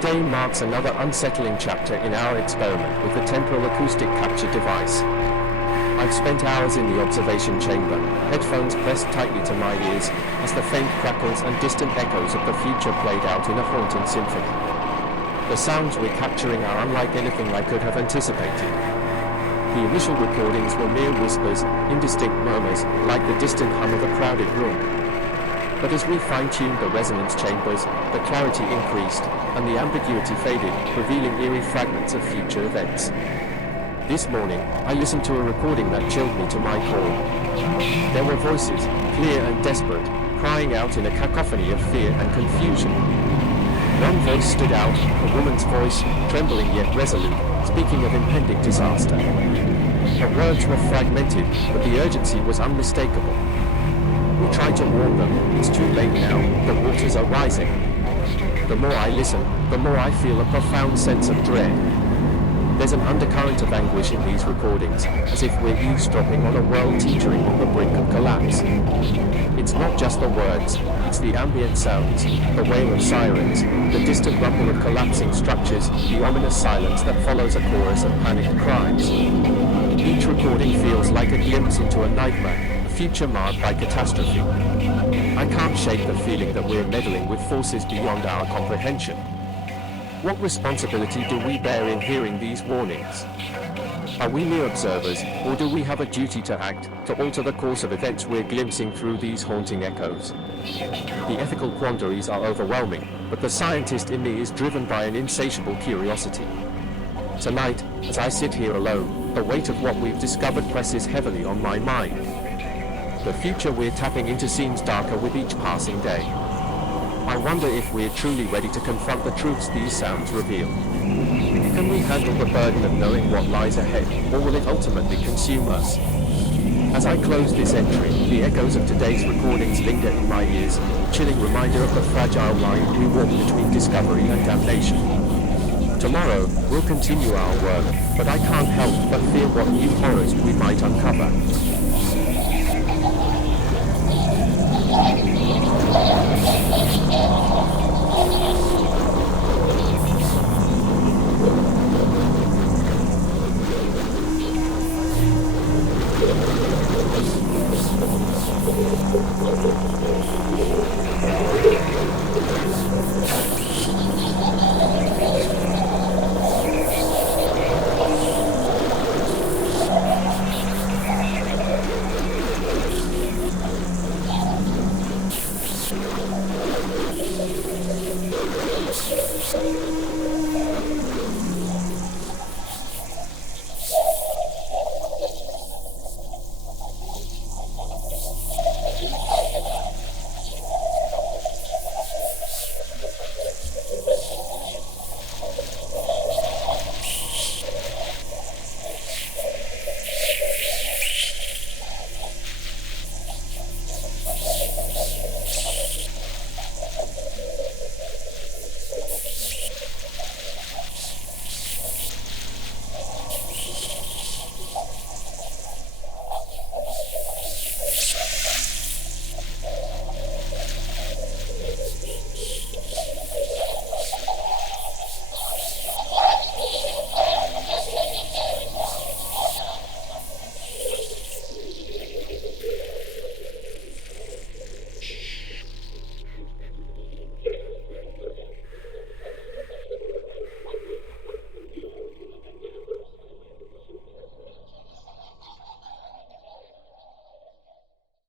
Today marks another unsettling chapter in our experiment with the Temporal Acoustic Capture device. I've spent hours in the observation chamber, headphones pressed tightly to my ears, as the faint crackles and distant echoes of the future played out in a haunting symphony. The sounds we're capturing are unlike anything I could have anticipated. The initial recordings were mere whispers, indistinct murmurs, like the distant hum of a crowded room. But as we fine-tuned the resonance chambers, the clarity increased, and the ambiguity faded, revealing eerie fragments of future events. This morning, I listened to a recording that chilled me to my core. There were voices, clear and desperate, crying out in a cacophony of fear and confusion. One voice stood out, a woman's voice, trembling yet resolute, speaking of impending disaster. Her words were fragmented, but the urgency was unmistakable. We tried to warn them, it's too late now, the waters are rising. The more I listen, the more I feel a profound sense of dread. There's an undercurrent of anguish in these recordings, as if we're eavesdropping on a world teetering on the brink of collapse. It's not just the words, it's the ambient sounds, the wail of sirens, the distant rumble of collapsing structures, the ominous silence that follows a chorus of panicked cries. Each recording feels like a glimpse into a nightmare, a future marred by catastrophe. I can't shake the feeling that we're meddling with forces beyond our comprehension. What responsibility do we bear in hearing these warnings? Are we mere observers, or do we have a duty to act, to alter the course of events we're glimpsing through these haunting echoes? The ethical quandaries are overwhelming, but the scientist in me is driven by an insatiable curiosity. Tonight, as I sit here alone, the weight of what we've discovered presses heavily on my mind. The future we're tapping into seems darker with each passing day. I wonder if we're truly ready to confront the truths these sounds reveal. Can we handle the burden of knowing what lies ahead, or will it ultimately consume us? As I close this entry, the echoes of today's recordings linger in my ears, a chilling reminder of the fragile line we walk between discovery and damnation. Tomorrow, we'll continue our work, but I can't help but fear what new horrors we might uncover.